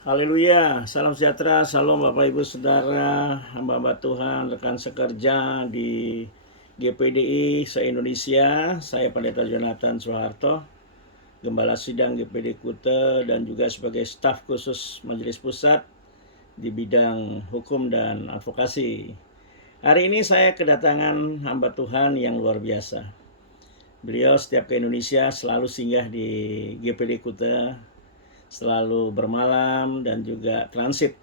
Haleluya, salam sejahtera, salam Bapak Ibu Saudara, hamba-hamba Tuhan, rekan sekerja di GPDI se-Indonesia. Saya Pendeta Jonathan Soeharto, Gembala Sidang GPD Kute dan juga sebagai staf khusus Majelis Pusat di bidang hukum dan advokasi. Hari ini saya kedatangan hamba Tuhan yang luar biasa. Beliau setiap ke Indonesia selalu singgah di GPD Kute, selalu bermalam dan juga transit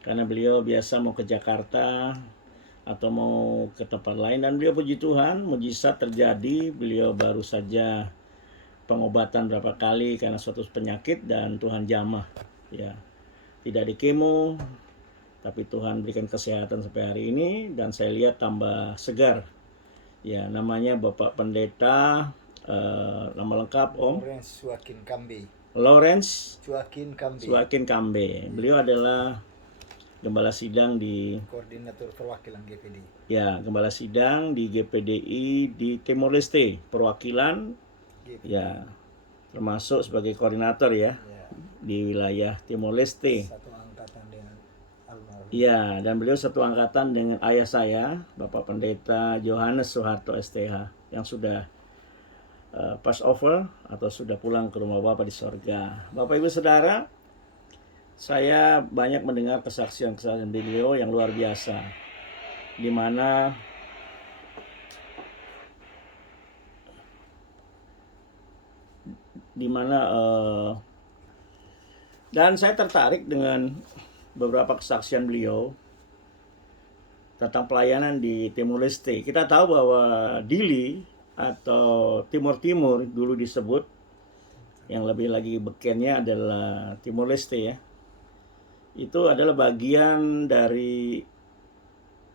karena beliau biasa mau ke Jakarta atau mau ke tempat lain, dan beliau puji Tuhan mujizat terjadi. Beliau baru saja pengobatan berapa kali karena suatu penyakit dan Tuhan jamah ya, tidak di kemo tapi Tuhan berikan kesehatan sampai hari ini dan saya lihat tambah segar ya. Namanya Bapak Pendeta nama lengkap Om Lawrence Joaquin Kambe. Lawrence Joaquin Kambe, Joaquin Kambe. Beliau adalah gembala sidang di koordinator perwakilan GPD. ya, gembala sidang di GPDI di Timor Leste, perwakilan GPD. ya, termasuk sebagai koordinator ya Ya, di wilayah Timor Leste. satu angkatan dengan almarhum. Ya, dan beliau satu angkatan dengan ayah saya, Bapak Pendeta Johannes Soeharto STH, yang sudah pass over atau sudah pulang ke rumah Bapak di sorga. Bapak Ibu Saudara, saya banyak mendengar kesaksian-kesaksian beliau yang luar biasa, di mana dan saya tertarik dengan beberapa kesaksian beliau tentang pelayanan di Timor Leste. Kita tahu bahwa Dili atau Timur Timur dulu disebut, yang lebih lagi bekennya adalah Timor Leste ya. Itu adalah bagian dari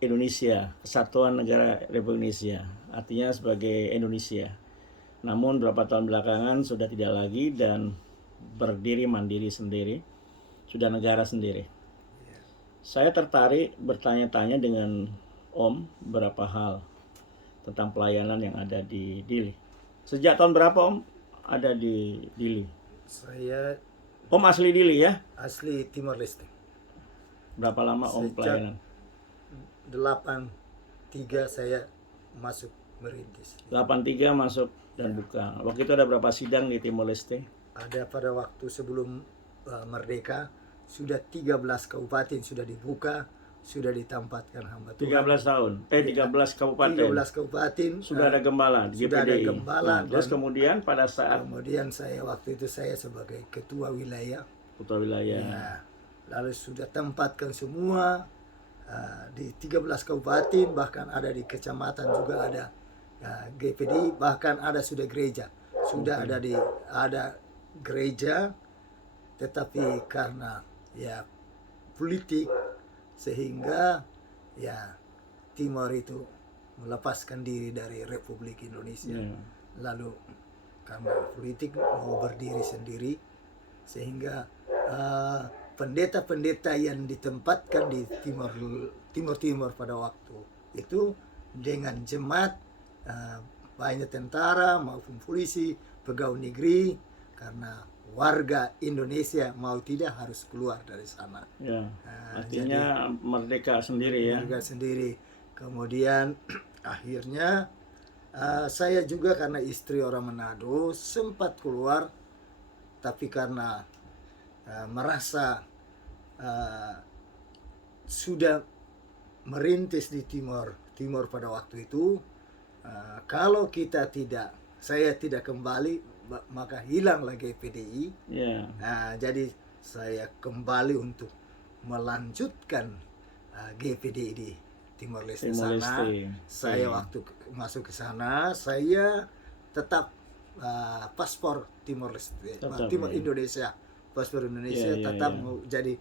Indonesia, Kesatuan Negara Republik Indonesia, artinya sebagai Indonesia. Namun beberapa tahun belakangan sudah tidak lagi dan berdiri mandiri sendiri, sudah negara sendiri. Saya tertarik bertanya-tanya dengan Om beberapa hal tentang pelayanan yang ada di Dili. Sejak tahun berapa Om ada di Dili? Saya Om asli Dili ya? asli Timor Leste. Berapa lama Om Sejak pelayanan? 83 saya masuk merintis. 83 masuk dan buka. Waktu itu ada berapa sidang di Timor Leste? Ada pada waktu sebelum merdeka sudah 13 kabupaten sudah dibuka, sudah ditempatkan hamba Tuhan. 13 tahun. 13 kabupaten. 13 kabupaten Sudah ada gembala di sudah ada GPDI. gembala, Nah, terus dan kemudian pada saat kemudian saya waktu itu saya sebagai ketua wilayah. ketua wilayah. Ya, lalu sudah tempatkan semua di 13 kabupaten, bahkan ada di kecamatan juga ada GPD, bahkan ada sudah gereja. Sudah ada gereja, tetapi karena ya politik sehingga ya Timor itu melepaskan diri dari Republik Indonesia. Ya. Lalu karena politik mau berdiri sendiri, sehingga pendeta-pendeta yang ditempatkan di Timur pada waktu itu dengan jemaat banyak tentara maupun polisi, pegawai negeri, karena warga Indonesia mau tidak harus keluar dari sana. Ya. Artinya merdeka sendiri ya. Merdeka sendiri. Kemudian akhirnya saya juga karena istri orang Manado sempat keluar, tapi karena merasa sudah merintis di Timor pada waktu itu, kalau saya tidak kembali, maka hilanglah GPDI. Ya. Jadi saya kembali untuk melanjutkan GPDI di Timor Leste sana. Saya waktu masuk ke sana, saya tetap paspor Timor Leste, Timor Indonesia, paspor Indonesia, tetap mau jadi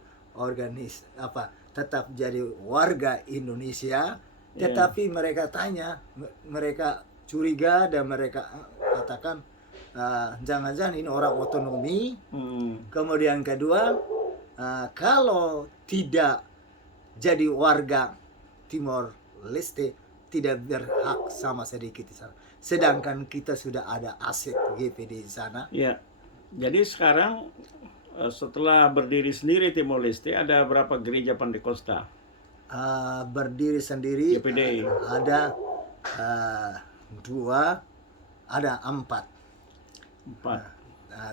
tetap jadi warga Indonesia. Tetapi mereka tanya, mereka curiga dan mereka katakan jangan-jangan ini orang otonomi. Kemudian kedua, kalau tidak jadi warga Timor Leste tidak berhak sama sedikit di sana. Sedangkan kita sudah ada aset GPD di sana. Ya. Jadi sekarang setelah berdiri sendiri Timor Leste, ada berapa gereja Pantekosta? Berdiri sendiri GPD. ada 2, ada 4. 4.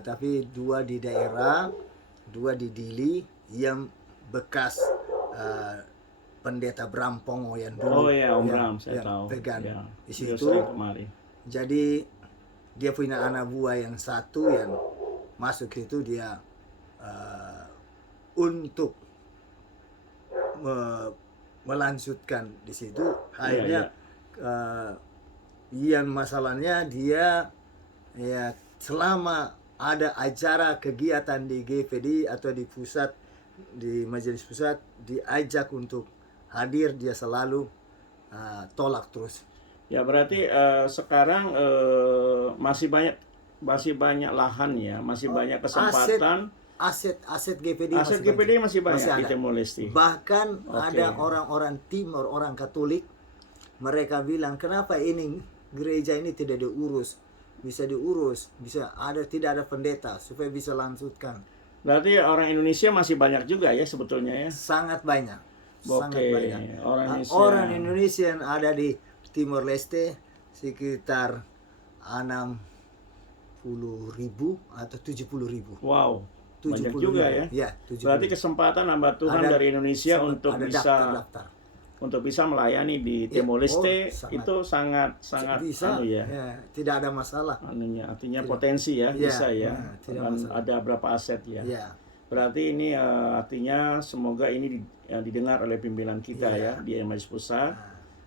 Tapi 2 di daerah, 2 di Dili yang bekas pendeta Bram Pongo yang dulu. Oh ya, Om yang- Bram, saya yang tahu. pegang Ya, di beliau situ. sering kemari. Jadi dia punya anak buah yang satu yang masuk itu, dia untuk melanjutkan di situ. Akhirnya yang masalahnya dia ya selama ada acara kegiatan di GPD atau di pusat, di majelis pusat, diajak untuk hadir, dia selalu tolak terus. Ya berarti sekarang masih banyak lahan ya, masih banyak kesempatan. Aset GPD Aset GPD masih banyak di ada. Timor Leste. Bahkan Oke. ada orang-orang Timor, orang Katolik, mereka bilang kenapa ini gereja ini tidak diurus, bisa diurus, bisa ada, tidak ada pendeta supaya bisa lanjutkan. Berarti orang Indonesia masih banyak juga ya sebetulnya ya. Sangat banyak, sangat Oke, banyak. orang Indonesia. Orang Indonesia yang ada di Timor Leste sekitar 60.000 atau 70.000. Wow, banyak 70.000. juga ya. Ya, 70.000. Berarti kesempatan hamba Tuhan Ada- dari Indonesia untuk ada bisa daftar-daftar. melayani di Ya, Timor Leste sangat. itu sangat Bisa, ya. tidak ada masalah. Artinya Tidak. potensi ya, Ya, bisa ya. tidak Dan masalah. ada berapa aset ya. Ya, Berarti ini artinya semoga ini didengar oleh pimpinan kita Ya. ya di Majelis Pusat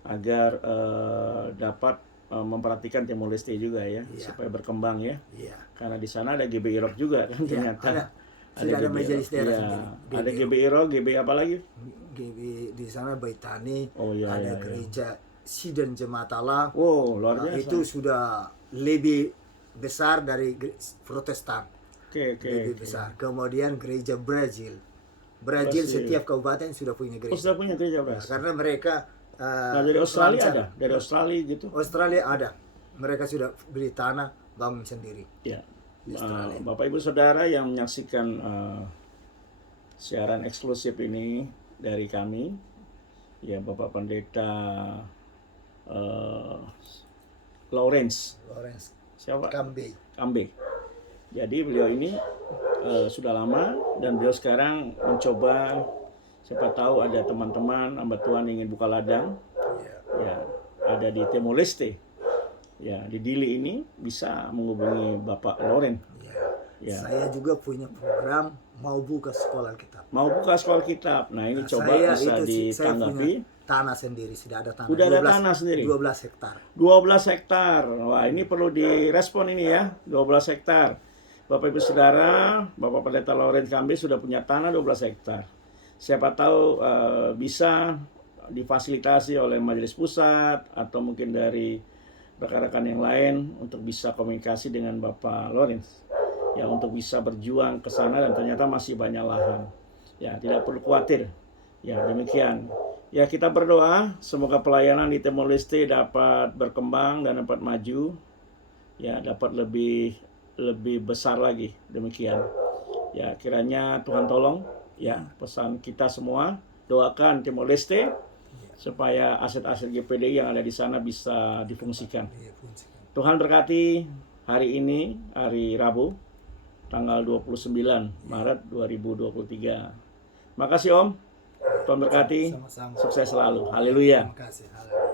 agar dapat memperhatikan Timor Leste juga ya, Ya. supaya berkembang ya. ya. Karena di sana ada GB Irok juga kan Ya, ternyata. ada. Sudah ada GB majelis Irok. daerah Ya, sendiri. ada GB GB Irok, GB apa lagi? Di sana Baitani, Oh iya, ada iya, iya. gereja Sidon Jemaat Allah. Oh, luar biasa. Itu sudah lebih besar dari Protestan. Oke. Lebih besar. Kemudian gereja Brazil. Brazil. Setiap kabupaten sudah punya Oh, gereja. sudah punya gereja Bras. Karena mereka Nah, dari Australia lancar. ada, dari Australia gitu. Australia ada. Mereka sudah beli tanah, bangun sendiri. Ya. Di Australia. Bapak Ibu Saudara yang menyaksikan siaran eksklusif ini dari kami, ya Bapak Pendeta Lawrence, siapa? Kambe. Jadi beliau ini sudah lama dan beliau sekarang mencoba, siapa tahu ada teman-teman hamba Tuhan yang ingin buka ladang, ya ada di Timor Leste, ya di Dili ini bisa menghubungi Bapak Lawrence. Ya. Saya juga punya program mau buka sekolah kitab. Mau buka sekolah kitab. Nah ini coba Saya bisa itu saya ditanggapi. punya tanah sendiri, sudah ada tanah. Sudah ada tanah sendiri? 12 hektar. 12 hektar. Wah, ini perlu direspon ini ya. 12 hektar. Bapak Ibu Saudara, Bapak Pendeta Lawrence Kambe sudah punya tanah 12 hektar. Siapa tahu bisa difasilitasi oleh Majelis Pusat atau mungkin dari rekan-rekan yang lain untuk bisa komunikasi dengan Bapak Lawrence. Ya, untuk bisa berjuang ke sana dan ternyata masih banyak lahan. Ya, tidak perlu khawatir. Ya, demikian. Ya, kita berdoa semoga pelayanan di Timor Leste dapat berkembang dan dapat maju. Ya, dapat lebih besar lagi. Demikian. Ya, kiranya Tuhan tolong ya pesan kita semua, doakan Timor Leste supaya aset-aset GPD yang ada di sana bisa difungsikan. Tuhan berkati hari ini, hari Rabu, tanggal 29 Maret 2023. Makasih Om. Tuhan berkati. Sama-sama. Sukses selalu. Haleluya. Terima kasih. Haleluya.